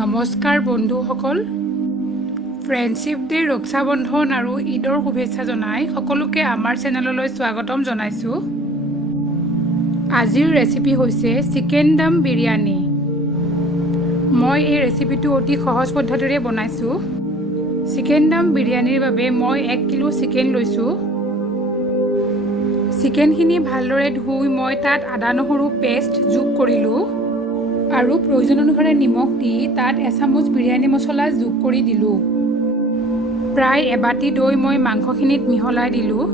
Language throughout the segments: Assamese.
নমস্কাৰ বন্ধুসকল, ফ্ৰেণ্ডশ্বিপ ডে ৰক্ষাবন্ধন আৰু ঈদৰ শুভেচ্ছা জনাই সকলোকে আমাৰ চেনেললৈ স্বাগতম জনাইছোঁ। আজিৰ ৰেচিপি হৈছে চিকেন দম বিৰিয়ানী। মই এই ৰেচিপিটো অতি সহজ পদ্ধতিৰে বনাইছোঁ। চিকেন দম বিৰিয়ানীৰ বাবে মই 1 কিলো চিকেন লৈছোঁ। চিকেনখিনি ভালদৰে ধুই মই তাত আদা নহৰু পেষ্ট যোগ কৰিলোঁ আৰু প্ৰয়োজন অনুসাৰে নিমখ দি তাত এচামুচ বিৰিয়ানী মছলা যোগ কৰি দিলোঁ। প্ৰায় এবাটি দৈ মই মাংসখিনিত মিহলাই দিলোঁ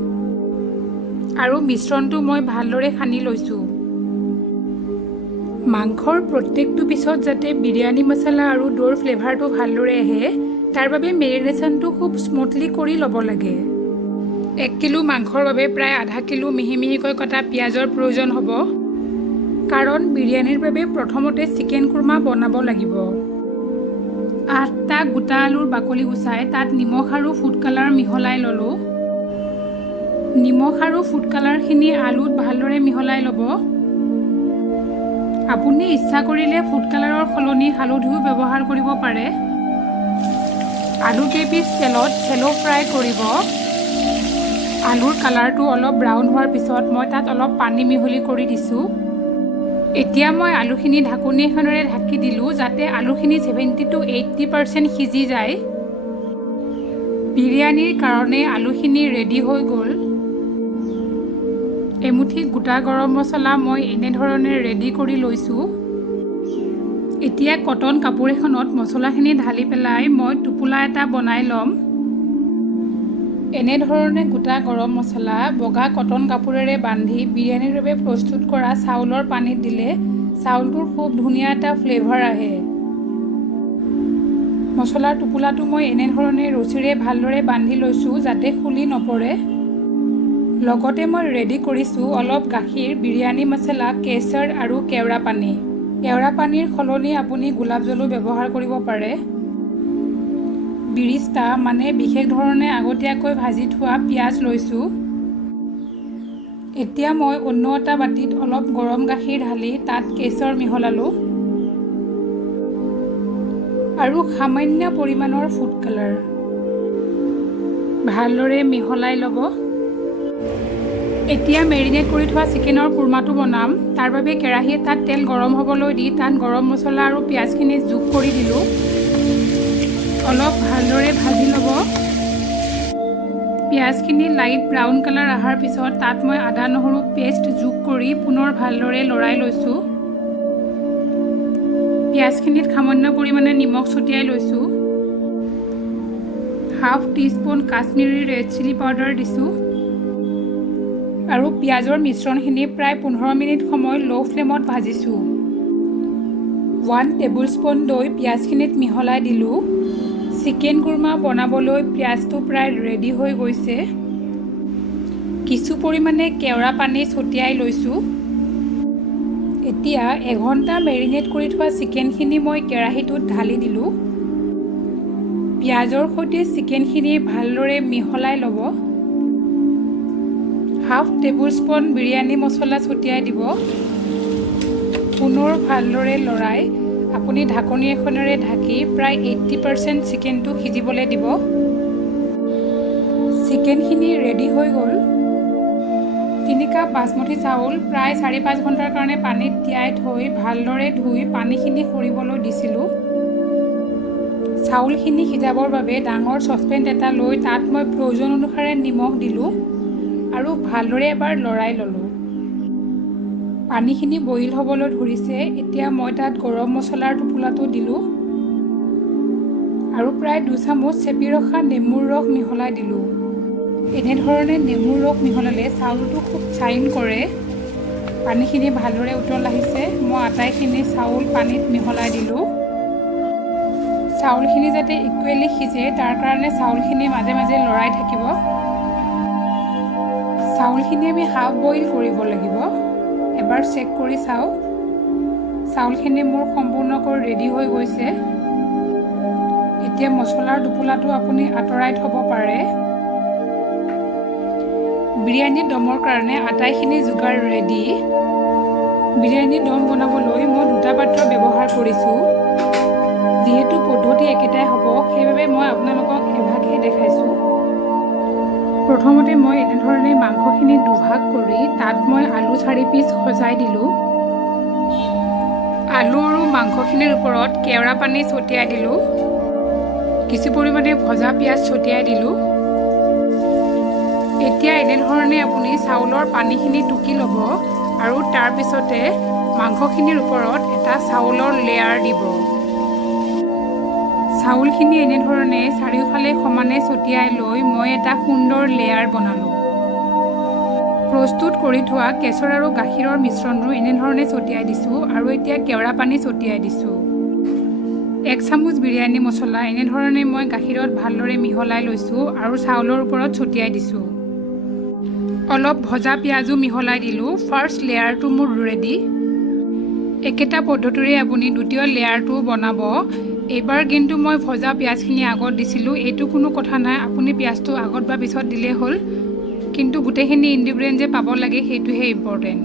আৰু মিশ্ৰণটো মই ভালদৰে সানি লৈছোঁ। মাংসৰ প্ৰত্যেকটো পিছত যাতে বিৰিয়ানী মছলা আৰু দৈৰ ফ্লেভাৰটো ভালদৰে আহে তাৰ বাবে মেৰিনেশ্যনটো খুব স্মুথলি কৰি ল'ব লাগে। 1 কিলো মাংসৰ বাবে প্ৰায় আধা কিলো মিহি মিহিকৈ কটা পিঁয়াজৰ প্ৰয়োজন হ'ব, কাৰণ বিৰিয়ানীৰ বাবে প্ৰথমতে চিকেন কুৰ্মা বনাব লাগিব। 8টা গোটা আলুৰ বাকলি গুচাই তাত নিমখ আৰু ফুড কালাৰ মিহলাই ল'লোঁ। নিমখ আৰু ফুড কালাৰখিনি আলুত ভালদৰে মিহলাই ল'ব। আপুনি ইচ্ছা কৰিলে ফুড কালাৰৰ সলনি হালধিও ব্যৱহাৰ কৰিব পাৰে। আলু কেইপিচ তেলত চেলো ফ্ৰাই কৰিব। আলুৰ কালাৰটো অলপ ব্ৰাউন হোৱাৰ পিছত মই তাত অলপ পানী মিহলি কৰি দিছোঁ। এতিয়া মই আলুখিনি ঢাকনি এখনেৰে ঢাকি দিলোঁ যাতে আলুখিনি 70 to 80% সিজি যায়। বিৰিয়ানীৰ কাৰণে আলুখিনি ৰেডি হৈ গ'ল। এমুঠি গোটা গৰম মছলা মই এনেধৰণে ৰেডি কৰি লৈছোঁ। এতিয়া কটন কাপোৰ এখনত মছলাখিনি ঢালি পেলাই মই টোপোলা এটা বনাই ল'ম। এনেধৰণে গোটা গৰম মছলা বগা কটন কাপোৰেৰে বান্ধি বিৰিয়ানীৰ বাবে প্ৰস্তুত কৰা চাউলৰ পানীত দিলে চাউলটোৰ খুব ধুনীয়া এটা ফ্লেভাৰ আহে। মছলাৰ টোপোলাটো মই এনেধৰণে ৰছীৰে ভালদৰে বান্ধি লৈছোঁ যাতে খুলি নপৰে। লগতে মই ৰেডি কৰিছোঁ অলপ গাখীৰ, বিৰিয়ানী মছলা, কেশৰ আৰু কেওৰা পানী। কেওৰা পানীৰ সলনি আপুনি গোলাপ জলো ব্যৱহাৰ কৰিব পাৰে। বিৰিষ্টা মানে বিশেষ ধৰণে আগতীয়াকৈ ভাজি থোৱা পিঁয়াজ লৈছোঁ। এতিয়া মই অন্য এটা বাটিত অলপ গৰম গাখীৰ ঢালি তাত কেশৰ মিহলালোঁ আৰু সামান্য পৰিমাণৰ ফুড কালাৰ ভালদৰে মিহলাই ল'ব। এতিয়া মেৰিনেট কৰি থোৱা চিকেনৰ কুৰ্মাটো বনাম। তাৰ বাবে কেৰাহীত তাত তেল গৰম হ'বলৈ দি তাত গৰম মছলা আৰু পিঁয়াজখিনি যোগ কৰি দিলোঁ। অলপ ভালদৰে ভাজি ল'ব। পিঁয়াজখিনি লাইট ব্ৰাউন কালাৰ অহাৰ পিছত তাত মই আদা নহৰু পেষ্ট যোগ কৰি পুনৰ ভালদৰে লৰাই লৈছোঁ। পিঁয়াজখিনিত সামান্য পৰিমাণে নিমখ ছটিয়াই লৈছোঁ। ½ teaspoon Kashmiri red chili powder দিছোঁ আৰু পিঁয়াজৰ মিশ্ৰণখিনি প্ৰায় 15 মিনিট সময় ল' ফ্লেমত ভাজিছোঁ। 1 টেবুলস্পুন দৈ পিঁয়াজখিনিত মিহলাই দিলোঁ। চিকেন কুৰ্মা বনাবলৈ পিঁয়াজটো প্ৰায় ৰেডি হৈ গৈছে। কিছু পৰিমাণে কেওৰা পানী ছটিয়াই লৈছোঁ। এতিয়া 1 ঘণ্টা মেৰিনেট কৰি থোৱা চিকেনখিনি মই কেৰাহীটোত ঢালি দিলোঁ। পিঁয়াজৰ সৈতে চিকেনখিনি ভালদৰে মিহলাই ল'ব। ½ টেবুলস্পুন বিৰিয়ানী মছলা ছটিয়াই দিব। পুনৰ ভালদৰে লৰাই আপুনি ঢাকনি এখনেৰে ঢাকি প্ৰায় 80% চিকেনটো সিজিবলৈ দিব। চিকেনখিনি ৰেডি হৈ গ'ল। 3 কাপ বাসমতী চাউল প্ৰায় 4-5 ঘণ্টাৰ কাৰণে পানীত তিয়াই থৈ ভালদৰে ধুই পানীখিনি সৰিবলৈ দিছিলোঁ। চাউলখিনি সিজাবৰ বাবে ডাঙৰ চচপেন এটা লৈ তাত মই প্ৰয়োজন অনুসাৰে নিমখ দিলোঁ আৰু ভালদৰে এবাৰ লৰাই ল'লোঁ। পানীখিনি বইল হ'বলৈ ধৰিছে। এতিয়া মই তাত গৰম মছলাৰ টোপোলাটো দিলোঁ আৰু প্ৰায় 2 চামুচ চেপি ৰখা নেমুৰ ৰস মিহলাই দিলোঁ। এনেধৰণে নেমুৰ ৰস মিহলালে চাউলটো খুব চাইন কৰে। পানীখিনি ভালদৰে উতল আহিছে। মই আটাইখিনি চাউল পানীত মিহলাই দিলোঁ। চাউলখিনি যাতে ইকুৱেলি সিজে তাৰ কাৰণে চাউলখিনি মাজে মাজে লৰাই থাকিব। চাউলখিনি আমি হাফ বইল কৰিব লাগিব। এবাৰ চেক কৰি চাওঁ। চাউলখিনি মোৰ সম্পূৰ্ণকৈ ৰেডি হৈ গৈছে। এতিয়া মছলাৰ টোপোলাটো আপুনি আঁতৰাই থ'ব পাৰে। বিৰিয়ানী দমৰ কাৰণে আটাইখিনি যোগাৰ ৰেডি। বিৰিয়ানী দম বনাবলৈ মই 2টা পাত্ৰ ব্যৱহাৰ কৰিছোঁ। যিহেতু পদ্ধতি একেটাই হ'ব সেইবাবে মই আপোনালোকক এভাগহে দেখাইছোঁ। প্ৰথমতে মই এনেধৰণে মাংসখিনি দুভাগ কৰি তাত মই আলু 4 পিচ সজাই দিলোঁ। আলু আৰু মাংসখিনিৰ ওপৰত কেওৰা পানী ছটিয়াই দিলোঁ। কিছু পৰিমাণে ভজা পিঁয়াজ ছটিয়াই দিলোঁ। এতিয়া এনেধৰণে আপুনি চাউলৰ পানীখিনি টুকি ল'ব আৰু তাৰপিছতে মাংসখিনিৰ ওপৰত এটা চাউলৰ লেয়াৰ দিব। চাউলখিনি এনেধৰণে চাৰিওফালে সমানে ছটিয়াই লৈ মই এটা সুন্দৰ লেয়াৰ বনালোঁ। প্ৰস্তুত কৰি থোৱা কেশৰ আৰু গাখীৰৰ মিশ্ৰণটো এনেধৰণে ছটিয়াই দিছোঁ আৰু এতিয়া কেওৰা পানী ছটিয়াই দিছোঁ। 1 চামুচ বিৰিয়ানী মছলা এনেধৰণে মই গাখীৰত ভালদৰে মিহলাই লৈছোঁ আৰু চাউলৰ ওপৰত ছটিয়াই দিছোঁ। অলপ ভজা পিঁয়াজো মিহলাই দিলোঁ। ফাৰ্ষ্ট লেয়াৰটো মোৰ ৰেডি। একেটা পদ্ধতিৰে আপুনি দ্বিতীয় লেয়াৰটোও বনাব। এইবাৰ কিন্তু মই ভজা পিঁয়াজখিনি আগত দিছিলোঁ। এইটো কোনো কথা নাই, আপুনি পিঁয়াজটো আগত বা পিছত দিলেই হ'ল, কিন্তু গোটেইখিনি ইনগ্ৰিডিয়েণ্ট যে পাব লাগে সেইটোহে ইম্পৰ্টেণ্ট।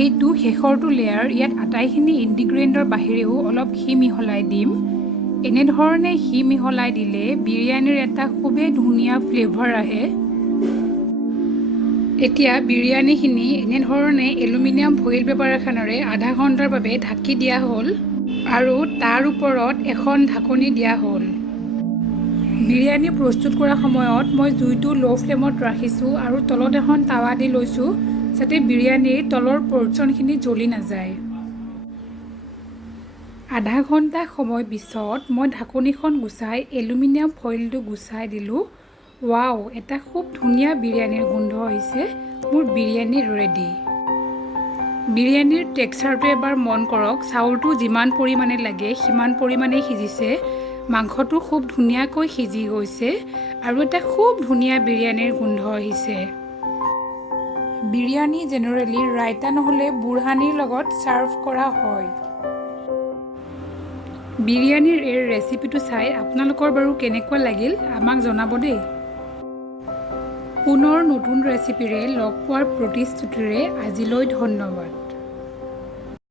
এইটো শেষৰটো লেয়াৰ। ইয়াত আটাইখিনি ইনগ্ৰিডিয়েণ্টৰ বাহিৰেও অলপ ঘি মিহলাই দিম। এনেধৰণে ঘি মিহলাই দিলে বিৰিয়ানীৰ এটা খুবেই ধুনীয়া ফ্লেভাৰ আহে। এতিয়া বিৰিয়ানীখিনি এনেধৰণে এলুমিনিয়াম ফইল পেপাৰ এখনেৰে আধা ঘণ্টাৰ বাবে ঢাকি দিয়া হ'ল আৰু তাৰ ওপৰত এখন ঢাকনি দিয়া হ'ল। বিৰিয়ানী প্ৰস্তুত কৰাৰ সময়ত মই জুইটো ল' ফ্লেমত ৰাখিছোঁ আৰু তলত এখন টাৱা দি লৈছোঁ যাতে বিৰিয়ানীৰ তলৰ পৰ্চনখিনি জ্বলি নাযায়। আধা ঘণ্টা সময় পিছত মই ঢাকনিখন গুচাই এলুমিনিয়াম ফইলটো গুচাই দিলোঁ। ৱাও, এটা খুব ধুনীয়া বিৰিয়ানীৰ গোন্ধ আহিছে। মোৰ বিৰিয়ানী ৰেডি। বিৰিয়ানীৰ টেক্সচাৰটো এবাৰ মন কৰক। চাউলটো যিমান পৰিমাণে লাগে সিমান পৰিমাণে সিজিছে। মাংসটো খুব ধুনীয়াকৈ সিজি গৈছে আৰু এটা খুব ধুনীয়া বিৰিয়ানীৰ গোন্ধ আহিছে। বিৰিয়ানী জেনেৰেলি ৰাইতা নহ'লে বুৰহানীৰ লগত ছাৰ্ভ কৰা হয়। বিৰিয়ানীৰ এই ৰেচিপিটো চাই আপোনালোকৰ বাৰু কেনেকুৱা লাগিল আমাক জনাব দেই। পুনৰ নতুন ৰেচিপিৰে লগ পোৱাৰ প্ৰতিশ্ৰুতিৰে আজিলৈ ধন্যবাদ।